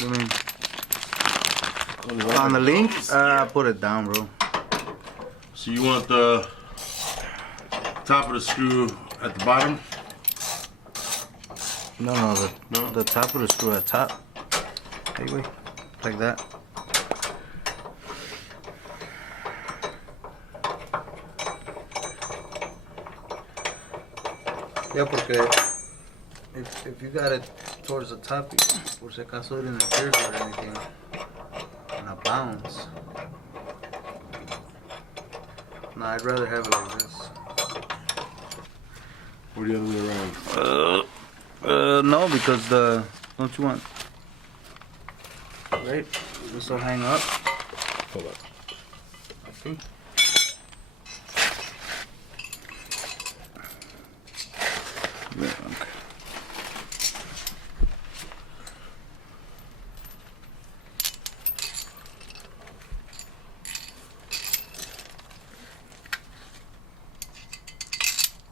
do you mean? On the link? Put it down, bro. So you want the top of the screw at the bottom? No, the top of the screw at the top. Anyway, like that. Yeah, porque if you got it towards the top, por si acaso it interferes or anything, and a bounce. No, I'd rather have it like this. Or the other way around? No, because don't you want, right? This will hang up. Hold up. Okay. Yeah,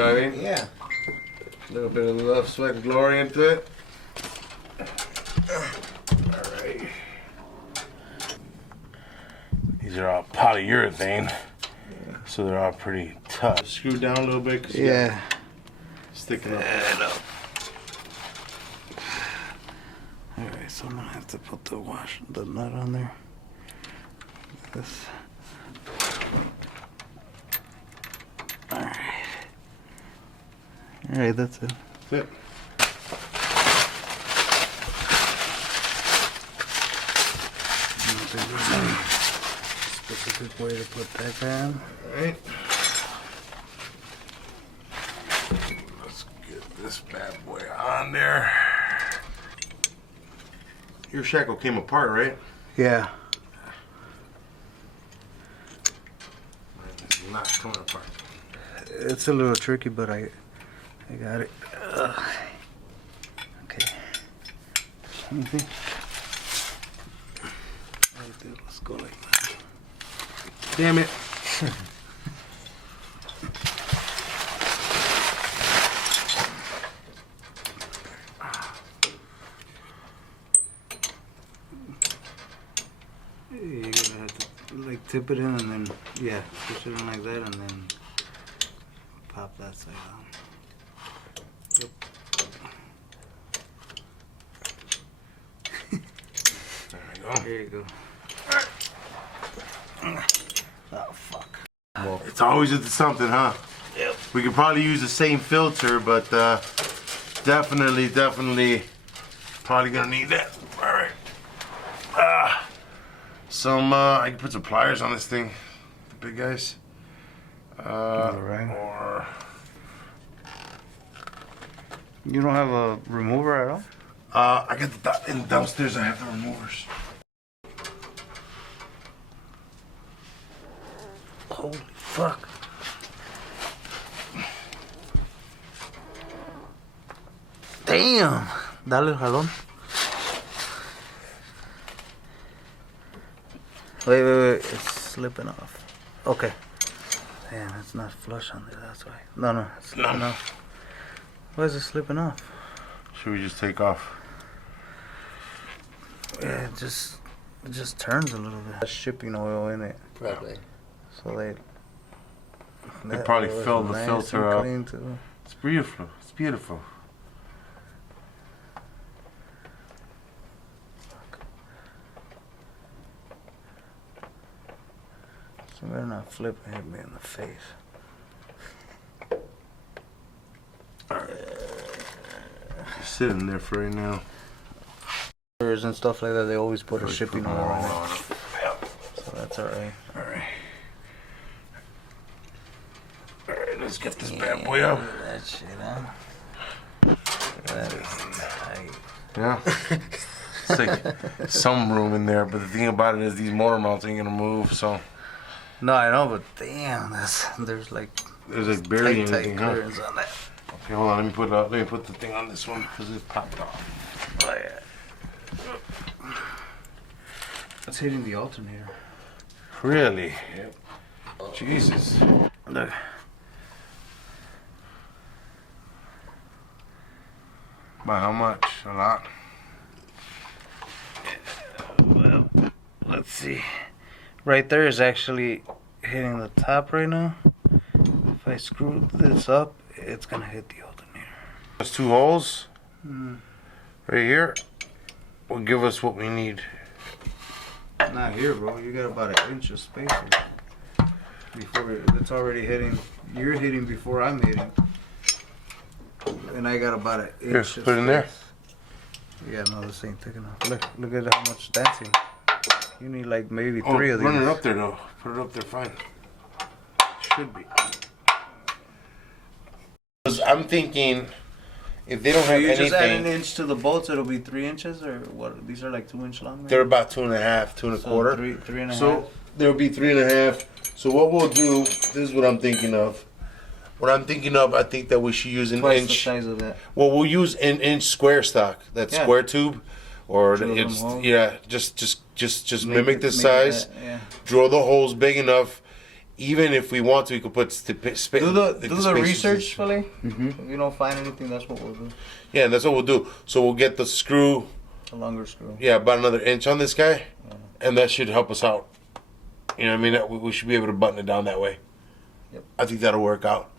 okay. Yeah. A little bit of love, sweat, and glory into it. Alright. These are all polyurethane, so they're all pretty tough. Screw down a little bit. Cause Yeah. Sticking up. Alright, so I'm gonna have to put the nut on there. This. Alright, that's it. That's it. Specific way to put that down. Alright. Let's get this bad boy on there. Your shackle came apart, right? Yeah. Mine is not coming apart. It's a little tricky, but I got it. Okay. Anything? Right there. Let's go like that. Damn it. You're gonna have to like tip it in and then, yeah, push it in like that and then pop that side on. Yep. There we go. There you go. Oh, fuck. Well, it's always into something, huh? Yep. We could probably use the same filter, but definitely probably gonna need that. All right. I can put some pliers on this thing, the big guys. Right. Or You don't have a remover at all? I got in downstairs. I have the removers. Holy fuck. Damn. Dale el jalón. Wait. It's slipping off. Okay. Damn, it's not flush on there. That's why. No, it's slipping off. Why is it slipping off? Should we just take off? Yeah, it just turns a little bit. There's shipping oil in it. Probably. So they probably oil is filled the nice filter and up. clean too. It's beautiful. It's beautiful. So better not flip and hit me in the face. Just sitting there for right now. And stuff like that, they always put a shipping oil on it. Yep. So that's alright. Alright, let's get this bad boy up. That shit, huh? That is tight. Yeah. It's like some room in there, but the thing about it is these motor mounts ain't gonna move, so. No, I know, but damn, there's like barely tight anything, huh? clearance on that. Okay, hold on, let me put the thing on this one because it popped off. Oh yeah. That's hitting the alternator. Really? Yep. Jesus. Look. By how much? A lot? let's see. Right there is actually hitting the top right now. If I screw this up, it's gonna hit the alternator. There's 2 holes right here. Will give us what we need. Not here, bro. You got about 1 inch of space before it's already hitting. You're hitting before I'm hitting, and I got about 1 inch. Here, put it in there. Yeah, no, this ain't thick enough. Look at how much dancing. You need like maybe 3 of these. Run it up there though. Put it up there fine. Should be. I'm thinking if they don't have you anything, just add 1 inch to the bolts, it'll be 3 inches, or what? These are like 2 inch long. Maybe? they're about 2.5, 2.25. Three and a half. So there'll be 3.5. So what we'll do, this is what I'm thinking of. What I'm thinking of, I think that we should use an Twice inch. the size of that. Well, we'll use an inch square stock. That Yeah. square tube, or Drill it's them holes. just mimic the size. That, yeah. Drill the holes big enough. Even if we want to, we could put Do the spacers. research, Philly. If you don't find anything, that's what we'll do. Yeah, that's what we'll do. So we'll get the screw. A longer screw. Yeah, about another inch on this guy, and that should help us out. You know what I mean? We should be able to button it down that way. Yep. I think that'll work out.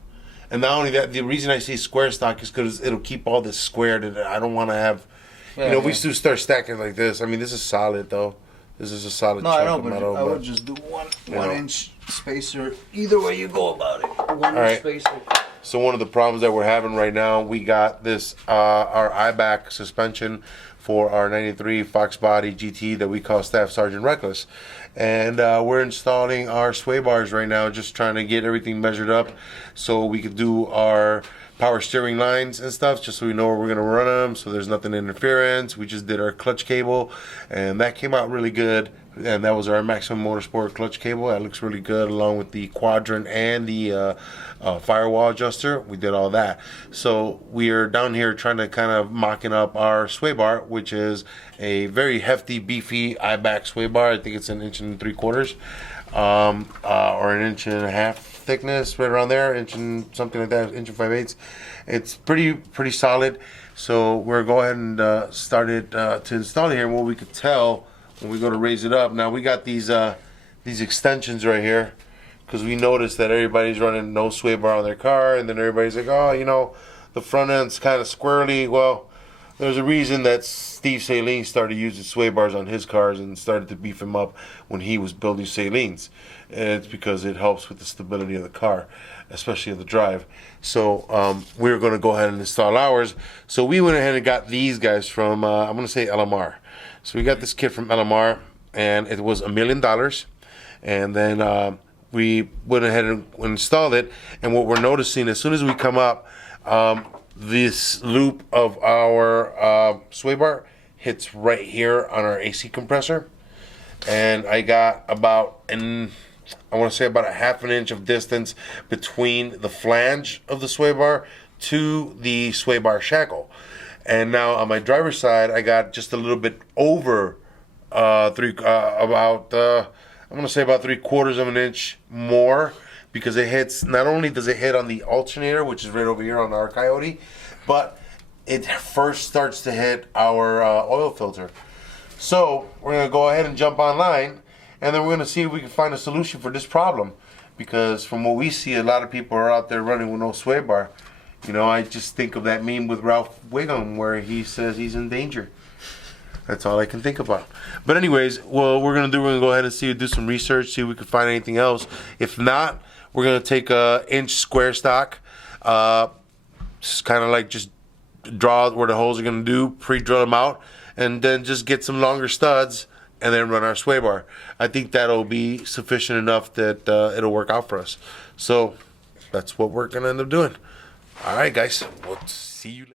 And not only that, the reason I say square stock is because it'll keep all this squared, and I don't want to have. We still start stacking like this. I mean, this is solid though. This is a solid. No, I know, chunk of but metal, I would just do one know. inch spacer. Either way you go about it. One All right. inch spacer. So one of the problems that we're having right now, we got this our Eibach suspension for our '93 Foxbody GT that we call Staff Sergeant Reckless, and we're installing our sway bars right now, just trying to get everything measured up so we could do our power steering lines and stuff, just so we know where we're gonna run them, so there's nothing interference. We just did our clutch cable, and that came out really good. And that was our Maximum Motorsport clutch cable. That looks really good, along with the quadrant and the firewall adjuster. We did all that. So we are down here trying to kind of mocking up our sway bar, which is a very hefty, beefy Eibach sway bar. I think it's 1.75 inches, or 1.5 inches thickness, right around there, inch and something like that, 1.5 inches. It's pretty solid. So we're going to go ahead and start it to install it here. And what we could tell when we go to raise it up, now we got these extensions right here, because we noticed that everybody's running no sway bar on their car, and then everybody's like, oh, the front end's kind of squirrely. Well, there's a reason that Steve Saline started using sway bars on his cars and started to beef him up when he was building Salines. And it's because it helps with the stability of the car, especially of the drive. So we're going to go ahead and install ours. So we went ahead and got these guys from, I'm going to say LMR. So we got this kit from LMR, and it was $1 million. And then we went ahead and installed it. And what we're noticing, as soon as we come up, this loop of our sway bar hits right here on our AC compressor. And I got about, I want to say about 1/2 inch of distance between the flange of the sway bar to the sway bar shackle. And now on my driver's side, I got just a little bit over I'm going to say about 3/4 inch more, because it hits, not only does it hit on the alternator, which is right over here on our Coyote, but it first starts to hit our oil filter. So we're going to go ahead and jump online, and then we're going to see if we can find a solution for this problem, because from what we see, a lot of people are out there running with no sway bar. I just think of that meme with Ralph Wiggum where he says he's in danger. That's all I can think about. But anyways, what we're going to do, we're going to go ahead and do some research, see if we can find anything else. If not, we're going to take a inch square stock, just kind of like just draw where the holes are going to do, pre-drill them out, and then just get some longer studs and then run our sway bar. I think that'll be sufficient enough that it'll work out for us. So that's what we're going to end up doing. All right, guys. We'll see you later.